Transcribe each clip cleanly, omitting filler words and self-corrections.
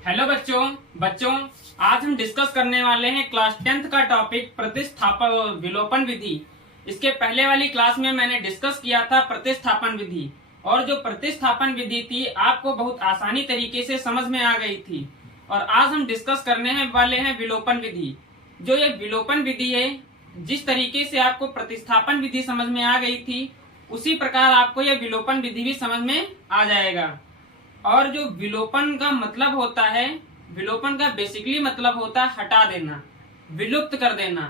Hello बच्चों आज हम डिस्कस करने वाले हैं क्लास 10th का टॉपिक प्रतिस्थापन विलोपन विधि। इसके पहले वाली क्लास में मैंने डिस्कस किया था प्रतिस्थापन विधि, और जो प्रतिस्थापन विधि थी आपको बहुत आसानी तरीके से समझ में आ गई थी। और आज हम डिस्कस करने वाले हैं विलोपन विधि। जो ये विलोपन विधि है, जिस तरीके से आपको प्रतिस्थापन विधि समझ में आ गई थी, उसी प्रकार आपको यह विलोपन विधि भी समझ में आ जाएगा। और जो विलोपन का मतलब होता है, विलोपन का बेसिकली मतलब होता है हटा देना, विलुप्त कर देना।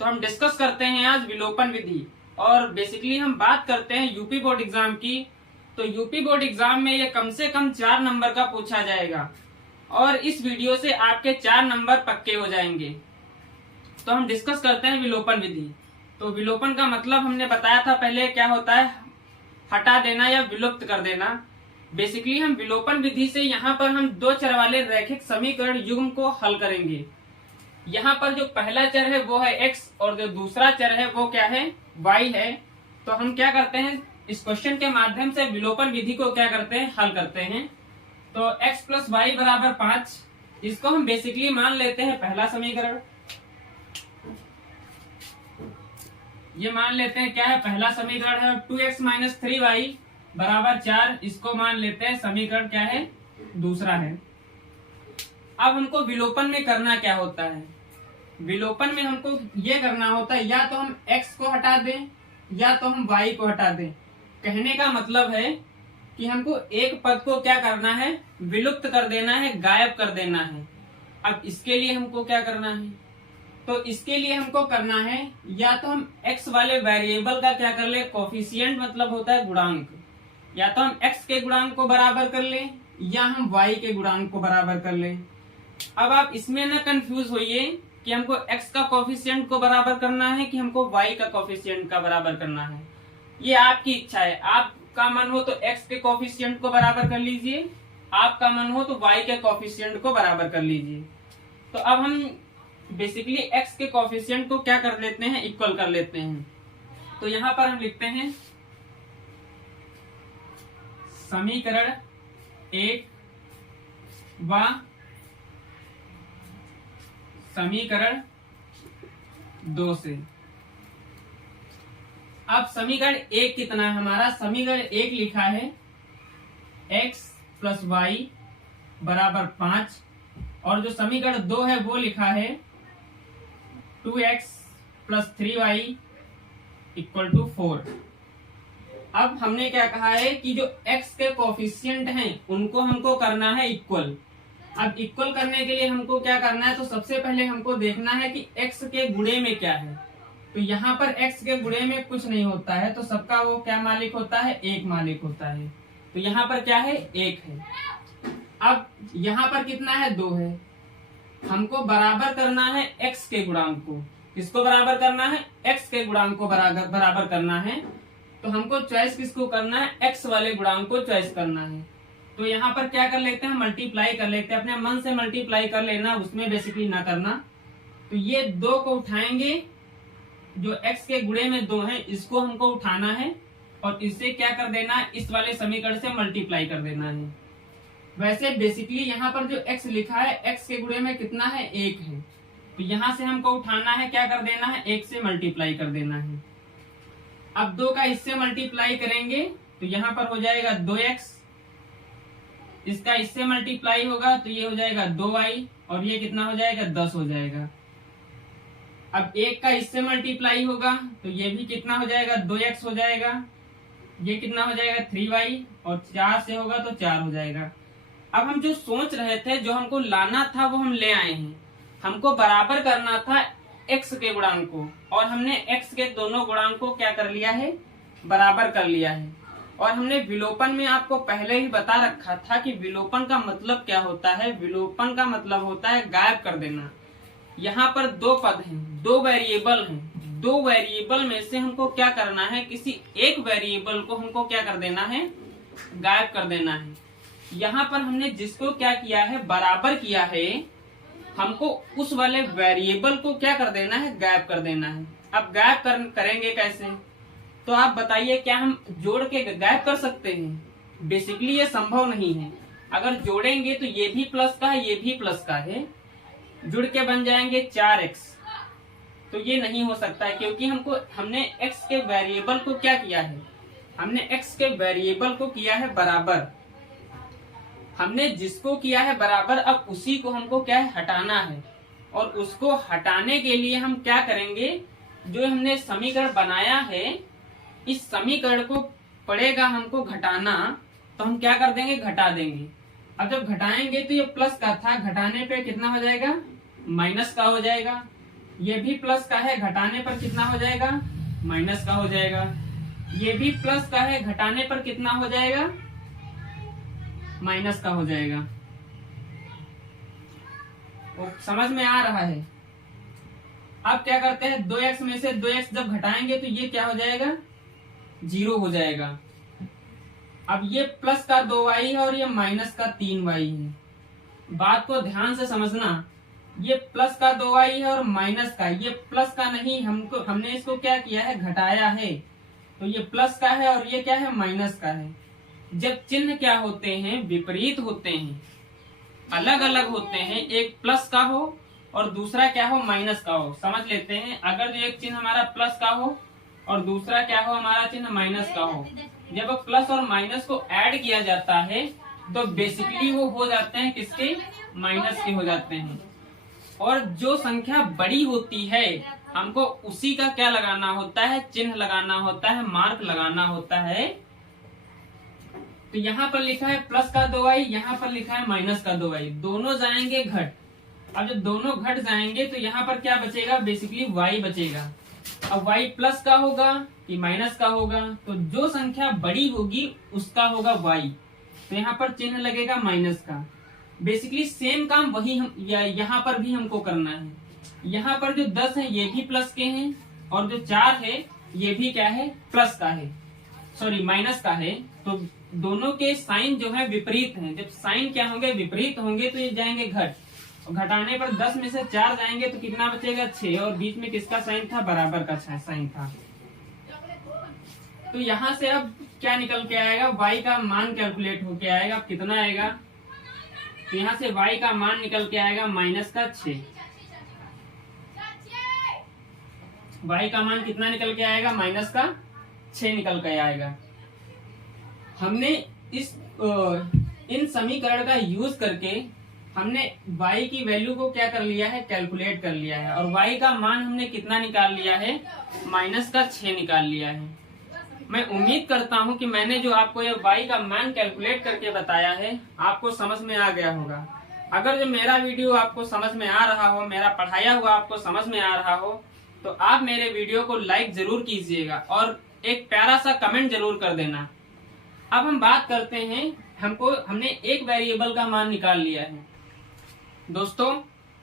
तो हम डिस्कस करते हैं आज विलोपन विधि, और बेसिकली हम बात करते हैं यूपी बोर्ड एग्जाम की। तो यूपी बोर्ड एग्जाम में ये कम से कम 4 नंबर का पूछा जाएगा, और इस वीडियो से आपके 4 नंबर पक्के हो जाएंगे। तो हम डिस्कस करते हैं विलोपन विधि। तो विलोपन का मतलब हमने बताया था पहले, क्या होता है, हटा देना या विलुप्त कर देना। बेसिकली हम विलोपन विधि से यहाँ पर हम 2 चर वाले रैखिक समीकरण युग्म को हल करेंगे। यहाँ पर जो पहला चर है वो है x, और जो दूसरा चर है वो क्या है, y है। तो हम क्या करते हैं, इस क्वेश्चन के माध्यम से विलोपन विधि को क्या करते हैं, हल करते हैं। तो x प्लस वाई बराबर 5, इसको हम बेसिकली मान लेते हैं पहला समीकरण। ये मान लेते हैं क्या है, पहला समीकरण है। 2x माइनस 3y बराबर 4, इसको मान लेते हैं समीकरण क्या है, दूसरा है। अब हमको विलोपन में करना क्या होता है, विलोपन में हमको ये करना होता है, या तो हम x को हटा दें या तो हम y को हटा दें। कहने का मतलब है कि हमको एक पद को क्या करना है, विलुप्त कर देना है, गायब कर देना है। अब इसके लिए हमको क्या करना है, तो इसके लिए हमको करना है या तो हम x वाले वेरिएबल का क्या कर ले, कोफिशिएंट मतलब होता है गुणांक, या तो हम x के गुणांक को बराबर कर लें या हम y के गुणांक को बराबर कर लें। अब आप इसमें ना कंफ्यूज होइए कि हमको x का कोफिशिएंट को बराबर करना है कि हमको y का कोफिशिएंट का बराबर करना है। ये आपकी इच्छा है, आपका मन हो तो x के कोफिशिएंट को बराबर कर लीजिए, आपका मन हो तो y के कोफिशिएंट को बराबर कर लीजिए। तो अब हम बेसिकली x के कोफिशिएंट को क्या कर लेते हैं, इक्वल कर लेते हैं। तो यहाँ पर हम लिखते हैं समीकरण 1 व समीकरण 2 से। अब समीकरण 1 कितना है हमारा, समीकरण 1 लिखा है x प्लस वाई बराबर 5, और जो समीकरण 2 है वो लिखा है 2x plus 3y equal to 4। अब हमने क्या कहा है कि जो x के कोफिशिएंट हैं उनको हमको करना है इक्वल। अब इक्वल करने के लिए हमको क्या करना है, तो सबसे पहले हमको देखना है कि x के गुणे में क्या है। तो यहाँ पर x के गुणे में कुछ नहीं होता है, तो सबका वो क्या मालिक होता है, 1 मालिक होता है। तो यहाँ पर क्या है, 1 है। अब यहाँ पर कितना है, 2 है। हमको बराबर करना है x के गुणांक को। किसको बराबर करना है, x के गुणांक को बराबर करना है। तो हमको चॉइस किसको करना है, x वाले गुणांक को चॉइस करना है। तो यहाँ पर क्या कर लेते हैं, मल्टीप्लाई कर लेते हैं, अपने मन से मल्टीप्लाई कर लेना, उसमें बेसिकली ना करना। तो ये 2 को उठाएंगे, जो x के गुणे में 2 है इसको हमको उठाना है, और इससे क्या कर देना है, इस वाले समीकरण से मल्टीप्लाई कर देना है। वैसे बेसिकली यहाँ पर जो x लिखा है, x के गुणे में कितना है, 1 है। तो यहाँ से हमको उठाना है, क्या कर देना है, 1 से मल्टीप्लाई कर देना है। अब 2 का इससे मल्टीप्लाई करेंगे तो यहाँ पर हो जाएगा 2x, इसका इससे मल्टीप्लाई होगा तो ये हो जाएगा 2y, और ये कितना हो जाएगा, 10 हो जाएगा। अब 1 का इससे मल्टीप्लाई होगा तो ये भी कितना हो जाएगा, 2x हो जाएगा। ये कितना हो जाएगा, 3y, और 4 से होगा तो 4 हो जाएगा। अब हम जो सोच रहे थे, जो हमको लाना था वो हम ले आए हैं। हमको बराबर करना था x के गुणांक को, और हमने x के दोनों गुणांक को क्या कर लिया है, बराबर कर लिया है। और हमने विलोपन में आपको पहले ही बता रखा था कि विलोपन का मतलब क्या होता है। विलोपन का मतलब होता है गायब कर देना। यहाँ पर 2 पद हैं, 2 वेरिएबल हैं, 2 वेरिएबल में से हमको क्या करना है, किसी एक वेरिएबल को हमको क्या कर देना है, गायब कर देना है। यहाँ पर हमने जिसको क्या किया है, बराबर किया है, हमको उस वाले वेरिएबल को क्या कर देना है, गायब कर देना है। अब गायब करेंगे कैसे, तो आप बताइए, क्या हम जोड़ के गायब कर सकते हैं? बेसिकली ये संभव नहीं है। अगर जोड़ेंगे तो ये भी प्लस का है, ये भी प्लस का है, जुड़ के बन जाएंगे 4x। तो ये नहीं हो सकता है, क्योंकि हमने x के वेरिएबल को क्या किया है, हमने x के वेरिएबल को किया है बराबर। हमने जिसको किया है बराबर, अब उसी को हमको क्या है, हटाना है। और उसको हटाने के लिए हम क्या करेंगे, जो हमने समीकरण बनाया है, इस समीकरण को पड़ेगा हमको घटाना, तो हम क्या कर देंगे, घटा देंगे। अब जब घटाएंगे तो ये प्लस का था, घटाने पे कितना हो जाएगा, माइनस का हो जाएगा। ये भी प्लस का है, घटाने पर कितना हो जाएगा, माइनस का हो जाएगा। ये भी प्लस का है, घटाने पर कितना हो जाएगा, माइनस का हो जाएगा। वो समझ में आ रहा है। अब क्या करते हैं, 2x में से 2x जब घटाएंगे तो ये क्या हो जाएगा, 0 हो जाएगा। अब ये प्लस का 2y है और ये माइनस का 3y है। बात को ध्यान से समझना, ये प्लस का 2y है और माइनस का, ये प्लस का नहीं, हमने इसको क्या किया है, घटाया है। तो ये प्लस का है और ये क्या है, माइनस का है। जब चिन्ह क्या होते हैं, विपरीत होते हैं, अलग अलग होते हैं, एक प्लस का हो और दूसरा क्या हो, माइनस का हो। समझ लेते हैं, अगर जो एक चिन्ह हमारा प्लस का हो और दूसरा क्या हो, हमारा चिन्ह माइनस का हो, जब प्लस और माइनस को ऐड किया जाता है तो बेसिकली वो हो जाते हैं किसके, माइनस के हो जाते हैं। और जो संख्या बड़ी होती है, हमको उसी का क्या लगाना होता है, चिन्ह लगाना होता है, मार्क लगाना होता है। तो यहाँ पर लिखा है प्लस का 2y, यहाँ पर लिखा है माइनस का 2y, दोनों जाएंगे घट। अब जब दोनों घट जाएंगे तो यहाँ पर क्या बचेगा, बेसिकली y बचेगा। अब y प्लस का होगा कि माइनस का होगा, तो जो संख्या बड़ी होगी उसका होगा y, तो यहाँ पर चिन्ह लगेगा माइनस का। बेसिकली सेम काम वही हम यहाँ पर भी हमको करना है। यहाँ पर जो 10 है ये भी प्लस के हैं और जो 4 है ये भी क्या है, प्लस का है, सॉरी माइनस का है। तो दोनों के साइन जो है विपरीत हैं। जब साइन क्या होंगे, विपरीत होंगे, तो ये जाएंगे घट। और घटाने पर 10 में से 4 जाएंगे तो कितना बचेगा, 6, और बीच में किसका साइन था, बराबर का साइन था। तो यहाँ से अब क्या निकल के आएगा, y का मान कैलकुलेट होके आएगा। अब कितना आएगा, तो यहाँ से y का मान निकल के आएगा माइनस का 6। y का मान कितना निकल के आएगा, माइनस का 6 निकल के आएगा। हमने इन समीकरण का यूज करके हमने y की वैल्यू को क्या कर लिया है, कैलकुलेट कर लिया है। और y का मान हमने कितना निकाल लिया है, माइनस का 6 निकाल लिया है। मैं उम्मीद करता हूं कि मैंने जो आपको ये y का मान कैलकुलेट करके बताया है आपको समझ में आ गया होगा। अगर जो मेरा वीडियो आपको समझ में आ रहा हो, मेरा पढ़ाया हुआ आपको समझ में आ रहा हो, तो आप मेरे वीडियो को लाइक जरूर कीजिएगा और एक प्यारा सा कमेंट जरूर कर देना। अब हम बात करते हैं, हमने एक वेरिएबल का मान निकाल लिया है। दोस्तों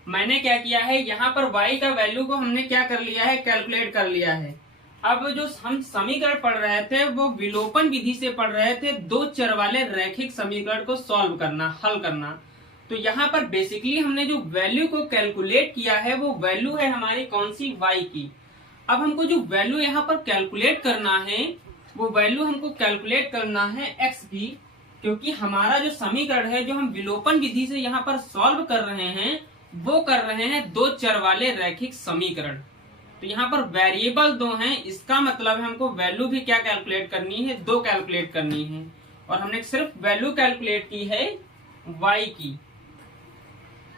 मैंने क्या किया है, यहाँ पर y का वैल्यू को हमने क्या कर लिया है, कैलकुलेट कर लिया है। अब जो हम समीकरण पढ़ रहे थे वो विलोपन विधि से पढ़ रहे थे, 2 चर वाले रैखिक समीकरण को सॉल्व करना, हल करना। तो यहाँ पर बेसिकली हमने जो वैल्यू को कैलकुलेट किया है वो वैल्यू है हमारी कौन सी, y की। अब हमको जो वैल्यू यहाँ पर कैलकुलेट करना है वो वैल्यू हमको कैलकुलेट करना है x की, क्योंकि हमारा जो समीकरण है जो हम विलोपन विधि से यहाँ पर सॉल्व कर रहे हैं वो कर रहे हैं 2 चर वाले रैखिक समीकरण। तो यहाँ पर वेरिएबल 2 हैं, इसका मतलब है हमको वैल्यू भी क्या कैलकुलेट करनी है, 2 कैलकुलेट करनी है। और हमने सिर्फ वैल्यू कैलकुलेट की है y की।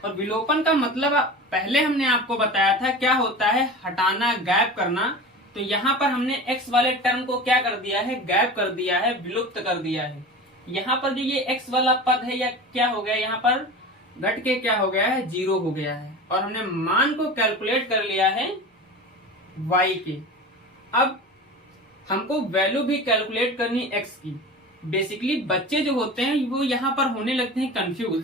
और विलोपन का मतलब पहले हमने आपको बताया था क्या होता है, हटाना, गायब करना। तो यहाँ पर हमने x वाले टर्म को क्या कर दिया है, गायब कर दिया है, विलुप्त कर दिया है। यहाँ पर जो ये x वाला पद है या क्या हो गया, यहाँ पर घट के क्या हो गया है, 0 हो गया है। और हमने मान को कैलकुलेट कर लिया है y के। अब हमको वैल्यू भी कैलकुलेट करनी x की। बेसिकली बच्चे जो होते हैं वो यहाँ पर होने लगते हैं कंफ्यूज।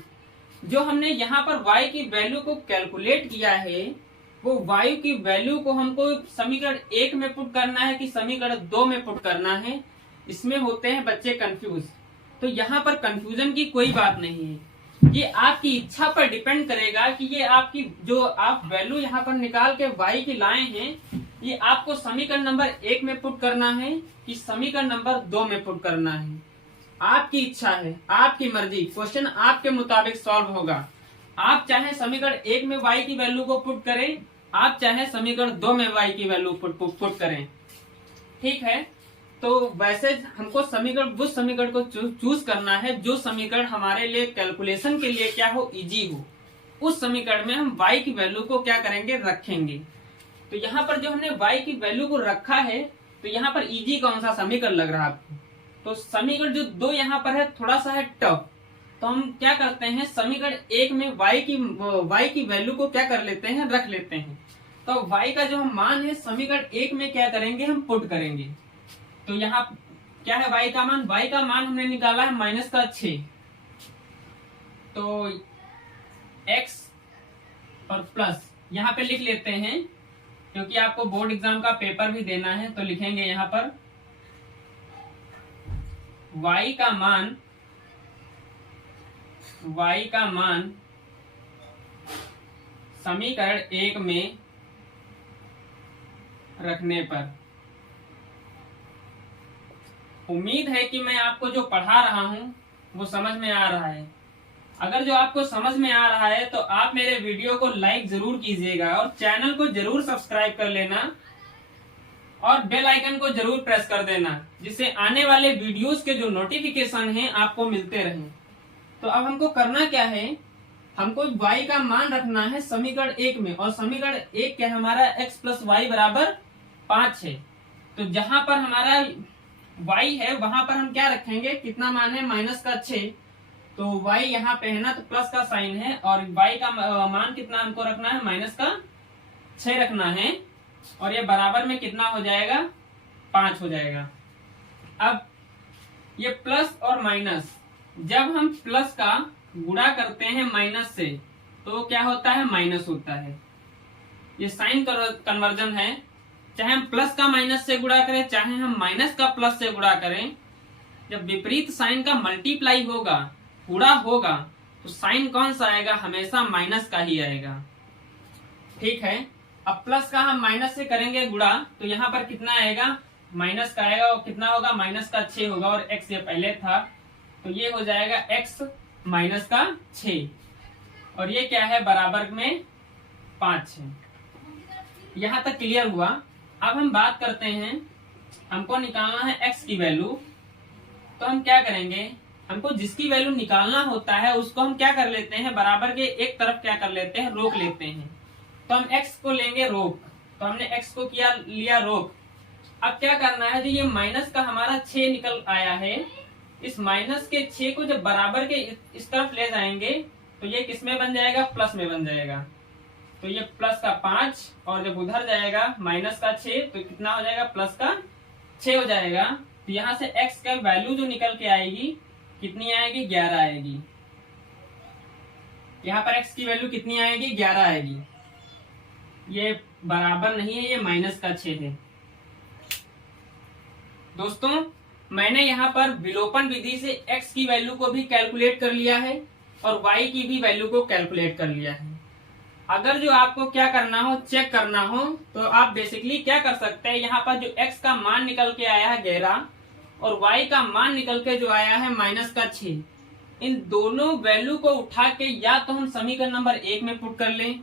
जो हमने यहाँ पर y की वैल्यू को कैलकुलेट किया है वो y की वैल्यू को हमको समीकरण 1 में पुट करना है कि समीकरण 2 में पुट करना है, इसमें होते हैं बच्चे कंफ्यूज। तो यहाँ पर कंफ्यूजन की कोई बात नहीं है, ये आपकी इच्छा पर डिपेंड करेगा कि ये आपकी जो आप वैल्यू यहाँ पर निकाल के y की लाए हैं ये आपको समीकरण नंबर 1 में पुट करना है कि समीकरण नंबर 2 में पुट करना है। आपकी इच्छा है, आपकी मर्जी, क्वेश्चन आपके मुताबिक सॉल्व होगा। आप चाहे समीकरण 1 में y की वैल्यू को पुट करें, आप चाहे समीकरण 2 में y की वैल्यू पुट करें, ठीक है। तो वैसे हमको उस समीकरण को चूज करना है जो समीकरण हमारे लिए कैलकुलेशन के लिए क्या हो, इजी हो। उस समीकरण में हम y की वैल्यू को क्या करेंगे, रखेंगे। तो यहाँ पर जो हमने y की वैल्यू को रखा है, तो यहाँ पर इजी कौन सा समीकरण लग रहा है आपको? तो समीकरण जो 2 यहाँ पर है थोड़ा सा है टफ। तो हम क्या करते हैं, समीकरण 1 में y की वैल्यू को क्या कर लेते हैं, रख लेते हैं। तो y का जो हम मान है समीकरण 1 में क्या करेंगे, हम पुट करेंगे। तो यहाँ क्या है y का मान? y का मान हमने निकाला है -6। तो x और प्लस यहाँ पे लिख लेते हैं, क्योंकि आपको बोर्ड एग्जाम का पेपर भी देना है। तो लिखेंगे यहाँ पर y का मान समीकरण 1 में रखने पर। उम्मीद है कि मैं आपको जो पढ़ा रहा हूं वो समझ में आ रहा है। अगर जो आपको समझ में आ रहा है तो आप मेरे वीडियो को लाइक जरूर कीजिएगा और चैनल को जरूर सब्सक्राइब कर लेना और बेल आइकन को जरूर प्रेस कर देना, जिससे आने वाले वीडियोस के जो नोटिफिकेशन हैं आपको मिलते रहें। तो अब हमको करना क्या है, हमको y का मान रखना है समीकरण 1 में, और समीकरण 1 क्या हमारा x प्लस वाई बराबर 5 है। तो जहां पर हमारा y है वहां पर हम क्या रखेंगे, कितना मान है, -6। तो y यहाँ पे है ना, तो प्लस का साइन है, और y का मान कितना हमको रखना है, -6 रखना है, और ये बराबर में कितना हो जाएगा, 5 हो जाएगा। अब ये प्लस और माइनस, जब हम प्लस का गुणा करते हैं माइनस से तो क्या होता है, माइनस होता है। ये साइन कन्वर्जन है, चाहे हम प्लस का माइनस से गुणा करें, चाहे हम माइनस का प्लस से गुणा करें, जब विपरीत साइन का मल्टीप्लाई होगा, गुणा होगा, तो साइन कौन सा आएगा, हमेशा माइनस का ही आएगा, ठीक है। अब प्लस का हम माइनस से करेंगे गुणा, तो यहाँ पर कितना आएगा, माइनस का आएगा, और कितना होगा, -6 होगा, और x ये पहले था, तो ये हो जाएगा x -6, और ये क्या है, बराबर में 5 है। यहाँ तक क्लियर हुआ। अब हम बात करते हैं, हमको निकालना है x की वैल्यू। तो हम क्या करेंगे, हमको जिसकी वैल्यू निकालना होता है उसको हम क्या कर लेते हैं, बराबर के एक तरफ क्या कर लेते हैं, रोक लेते हैं। तो हम x को लेंगे रोक, तो हमने x को लिया रोक। अब क्या करना है, जो ये माइनस का हमारा 6 निकल आया है, इस माइनस के 6 को जब बराबर के इस तरफ ले जाएंगे तो ये किस में बन जाएगा, प्लस में बन जाएगा। तो ये प्लस का 5, और जब उधर जाएगा माइनस का 6, तो कितना हो जाएगा, प्लस का 6 हो जाएगा। तो यहाँ से x का वैल्यू जो निकल के आएगी, कितनी आएगी, 11 आएगी। यहाँ पर x की वैल्यू कितनी आएगी, 11 आएगी। ये बराबर नहीं है, ये -6 है। दोस्तों, मैंने यहाँ पर विलोपन विधि से x की वैल्यू को भी कैलकुलेट कर लिया है और y की भी वैल्यू को कैलकुलेट कर लिया है। अगर जो आपको क्या करना हो, चेक करना हो, तो आप बेसिकली क्या कर सकते हैं, यहाँ पर जो x का मान निकल के आया है 11 और y का मान निकल के जो आया है -6, इन दोनों वैल्यू को उठा के या तो हम समीकरण नंबर 1 में पुट कर लें,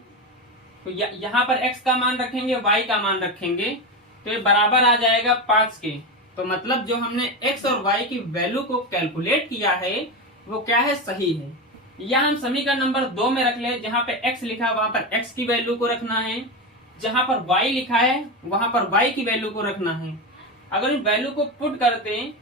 तो यहाँ पर x का मान रखेंगे, y का मान रखेंगे, तो ये बराबर आ जाएगा 5 के। तो मतलब जो हमने x और y की वैल्यू को कैलकुलेट किया है वो क्या है, सही है। या हम समीकरण नंबर 2 में रख ले, जहां पे x लिखा वहां पर x की वैल्यू को रखना है, जहां पर y लिखा है वहां पर y की वैल्यू को रखना है। अगर इन वैल्यू को पुट करते हैं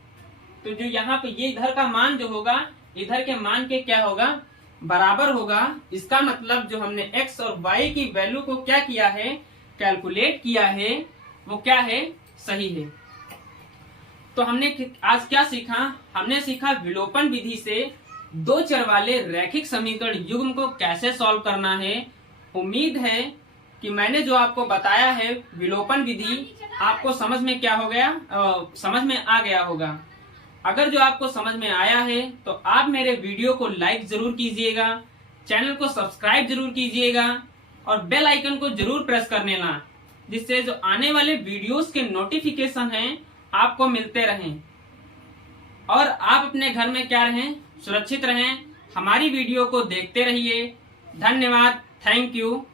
तो जो यहाँ पे ये इधर का मान जो होगा, इधर के मान के क्या होगा, बराबर होगा। इसका मतलब जो हमने x और y की वैल्यू को क्या किया है, कैलकुलेट किया है, वो क्या है, सही है। तो हमने आज क्या सीखा, हमने सीखा विलोपन विधि से 2 चर वाले रैखिक समीकरण युग्म को कैसे सॉल्व करना है। उम्मीद है कि मैंने जो आपको बताया है विलोपन विधि आपको समझ में क्या हो गया, समझ में आ गया होगा। अगर जो आपको समझ में आया है तो आप मेरे वीडियो को लाइक जरूर कीजिएगा, चैनल को सब्सक्राइब जरूर कीजिएगा और बेल आइकन को जरूर प्रेस कर लेना, जिससे जो आने वाले वीडियोस के नोटिफिकेशन हैं आपको मिलते रहें। और आप अपने घर में क्या रहें, सुरक्षित रहें। हमारी वीडियो को देखते रहिए। धन्यवाद, थैंक यू।